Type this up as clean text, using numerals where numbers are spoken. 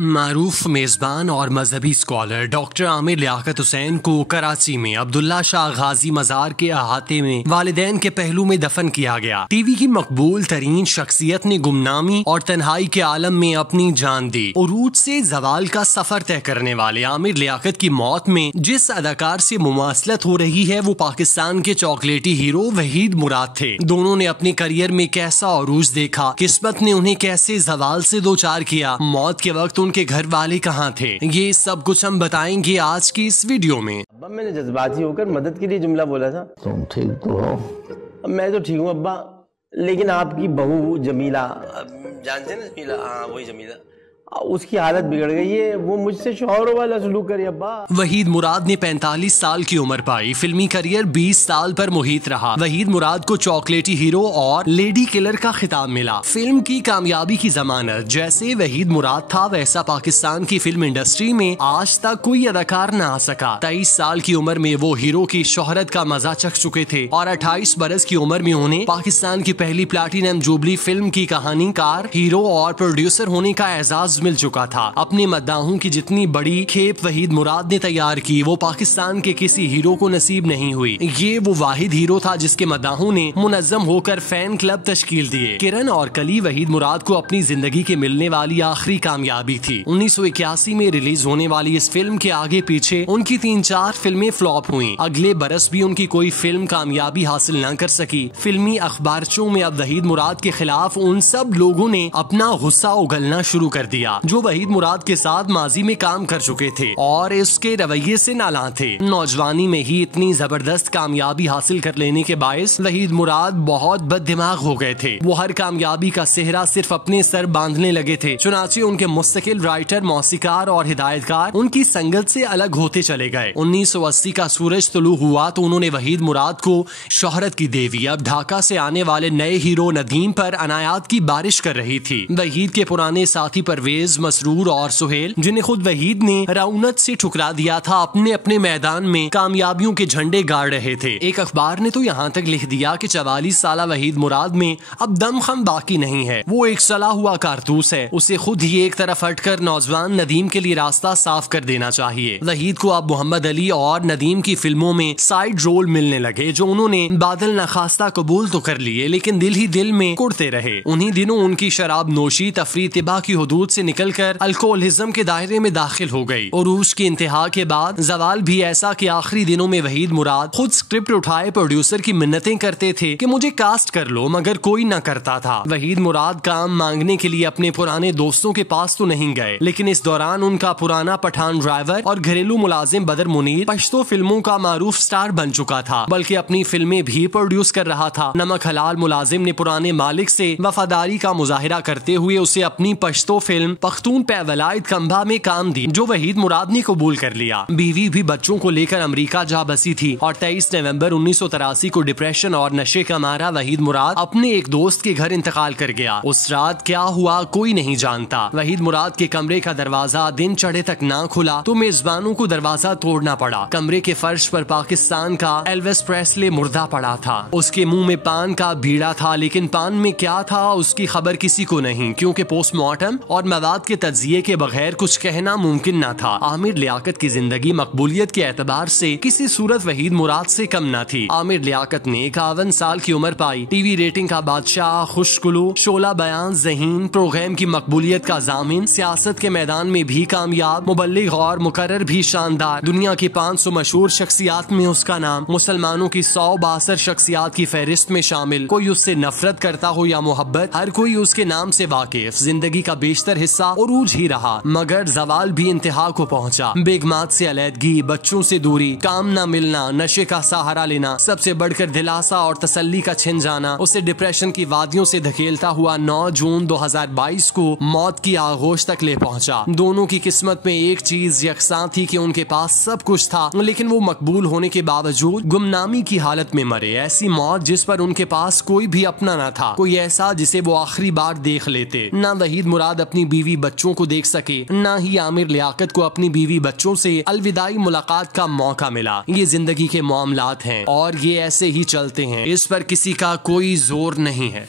मारूफ मेजबान और मजहबी स्कॉलर डॉक्टर आमिर लियाकत हुसैन को कराची में अब्दुल्ला शाह गाजी मजार के अहाते में वालिदैन के पहलू में दफन किया गया। टीवी की मकबूल तरीन शख्सियत ने गुमनामी और तन्हाई के आलम में अपनी जान दी। उरूज से जवाल का सफर तय करने वाले आमिर लियाकत की मौत में जिस अदाकार से मुमासलत हो रही है वो पाकिस्तान के चॉकलेटी हीरो वहीद मुराद थे। दोनों ने अपने करियर में कैसा उरूज देखा, किस्मत ने उन्हें कैसे जवाल से दो चार किया, मौत के वक्त उनके घर वाले कहाँ थे, ये सब कुछ हम बताएंगे आज की इस वीडियो में। अब्बा मैंने जज्बाती होकर मदद के लिए जुमला बोला था। तुम ठीक तो हो? मैं तो ठीक हूँ अब्बा, लेकिन आपकी बहू जमीला, जानते हैं ना जमीला? हाँ वही जमीला, उसकी हालत बिगड़ गई है। वो मुझसे शौहरों वाला सलूक करे अब्बा। वहीद मुराद ने 45 साल की उम्र पाई। फिल्मी करियर 20 साल पर मुहित रहा। वहीद मुराद को चॉकलेटी हीरो और लेडी किलर का खिताब मिला। फिल्म की कामयाबी की जमानत जैसे वहीद मुराद था वैसा पाकिस्तान की फिल्म इंडस्ट्री में आज तक कोई अदाकार न आ सका। 23 साल की उम्र में वो हीरो की शोहरत का मजा चख चुके थे और 28 बरस की उम्र में उन्हें पाकिस्तान की पहली प्लैटिनम जुबली फिल्म की कहानीकार, हीरो और प्रोड्यूसर होने का एजाज मिल चुका था। अपने मद्दाहों की जितनी बड़ी खेप वहीद मुराद ने तैयार की वो पाकिस्तान के किसी हीरो को नसीब नहीं हुई। ये वो वाहिद हीरो था जिसके मद्दाहों ने मुनज़्ज़म होकर फैन क्लब तश्कील दिए। किरण और कली वहीद मुराद को अपनी जिंदगी के मिलने वाली आखिरी कामयाबी थी। 1981 में रिलीज होने वाली इस फिल्म के आगे पीछे उनकी 3-4 फिल्में फ्लॉप हुई। अगले बरस भी उनकी कोई फिल्म कामयाबी हासिल न कर सकी। फिल्मी अखबारचों में अब वहीद मुराद के खिलाफ उन सब लोगों ने अपना गुस्सा उगलना शुरू कर दिया जो वहीद मुराद के साथ माजी में काम कर चुके थे और इसके रवैये से नाला थे। नौजवानी में ही इतनी जबरदस्त कामयाबी हासिल कर लेने के बायस वहीद मुराद बहुत बददिमाग हो गए थे। वो हर कामयाबी का सेहरा सिर्फ अपने सर बांधने लगे थे। चुनाचे उनके मुस्तकिल राइटर, मौसीकार और हिदायतकार उनकी संगत से अलग होते चले गए। 1980 का सूरज तुलू हुआ तो उन्होंने वहीद मुराद को शोहरत की देवी अब ढाका से आने वाले नए हीरो नदीम पर अनायात की बारिश कर रही थी। वहीद के पुराने साथी परवेज, मसरूर और सुहेल, जिन्हें खुद वहीद ने रौनत से ठुकरा दिया था, अपने अपने मैदान में कामयाबियों के झंडे गाड़ रहे थे। एक अखबार ने तो यहाँ तक लिख दिया कि 44 साल वहीद मुराद में अब दमखम बाकी नहीं है। वो एक सला हुआ कारतूस है। उसे खुद ही एक तरफ हटकर नौजवान नदीम के लिए रास्ता साफ कर देना चाहिए। वहीद को अब मोहम्मद अली और नदीम की फिल्मों में साइड रोल मिलने लगे जो उन्होंने बादल नखास्ता कबूल तो कर लिए लेकिन दिल ही दिल में कुड़ते रहे। उन्हीं दिनों उनकी शराब नोशी तफरी तिबा की हुदूद से निकलकर अल्कोहलिज्म के दायरे में दाखिल हो गई। उरूज की इंतहा के बाद जवाल भी ऐसा कि आखिरी दिनों में वहीद मुराद खुद स्क्रिप्ट उठाए प्रोड्यूसर की मिन्नतें करते थे कि मुझे कास्ट कर लो, मगर कोई न करता था। वहीद मुराद काम मांगने के लिए अपने पुराने दोस्तों के पास तो नहीं गए, लेकिन इस दौरान उनका पुराना पठान ड्राइवर और घरेलू मुलाजिम बदर मुनीर पश्तो फिल्मों का मारूफ स्टार बन चुका था, बल्कि अपनी फिल्में भी प्रोड्यूस कर रहा था। नमक हलाल मुलाजिम ने पुराने मालिक से वफादारी का मुजाहिरा करते हुए उसे अपनी पश्तो फिल्म पख्तून पे वलायत कंबा में काम दी जो वहीद मुराद ने कबूल कर लिया। बीवी भी बच्चों को लेकर अमेरिका जा बसी थी और 23 नवंबर 1983 को डिप्रेशन और नशे का मारा वहीद मुराद अपने एक दोस्त के घर इंतकाल कर गया। उस रात क्या हुआ कोई नहीं जानता। वहीद मुराद के कमरे का दरवाजा दिन चढ़े तक ना खुला तो मेजबानों को दरवाजा तोड़ना पड़ा। कमरे के फर्श पर पाकिस्तान का एल्विस प्रेस्ले मुर्दा पड़ा था। उसके मुंह में पान का बीड़ा था, लेकिन पान में क्या था उसकी खबर किसी को नहीं, क्योंकि पोस्टमार्टम और मवाद के तज्जिये के बगैर कुछ कहना मुमकिन न था। आमिर लियाकत की जिंदगी मकबूलियत के एतबार से किसी सूरत वहीद मुराद से कम न थी। आमिर लियाकत ने 51 साल की उम्र पाई। टीवी रेटिंग का बादशाह, खुशकुलू, शोला बयान, ज़हीन, प्रोग्राम की मकबूलियत का जामिन, सियासत के मैदान में भी कामयाब, मुबल्लिग और मुकर्रर भी शानदार। दुनिया की 500 मशहूर शख्सियात में उसका नाम, मुसलमानों की 162 शख्सियात की फहरिस्त में शामिल। कोई उससे नफरत करता हो या मोहब्बत, हर कोई उसके नाम से वाकिफ। जिंदगी का बेशतर हिस्सा उरूज ही रहा, मगर जवाल भी इंतहा को पहुंचा। बेगमात से अलैदगी, बच्चों से दूरी, काम न मिलना, नशे का सहारा लेना, सबसे बढ़कर दिलासा और तसल्ली का छिन जाना उसे डिप्रेशन की वादियों से धकेलता हुआ 9 जून 2022 को मौत की आगोश तक ले पहुंचा। दोनों की किस्मत में एक चीज यकसां थी कि उनके पास सब कुछ था, लेकिन वो मकबूल होने के बावजूद गुमनामी की हालत में मरे। ऐसी मौत जिस पर उनके पास कोई भी अपना न था, कोई ऐसा जिसे वो आखिरी बार देख लेते। न वहीद मुराद अपनी बीवी बच्चों को देख सके, न ही आमिर लियाकत को अपनी बीवी बच्चों से अलविदाई मुलाकात का मौका मिला। ये जिंदगी के मामलात हैं और ये ऐसे ही चलते हैं, इस पर किसी का कोई जोर नहीं है।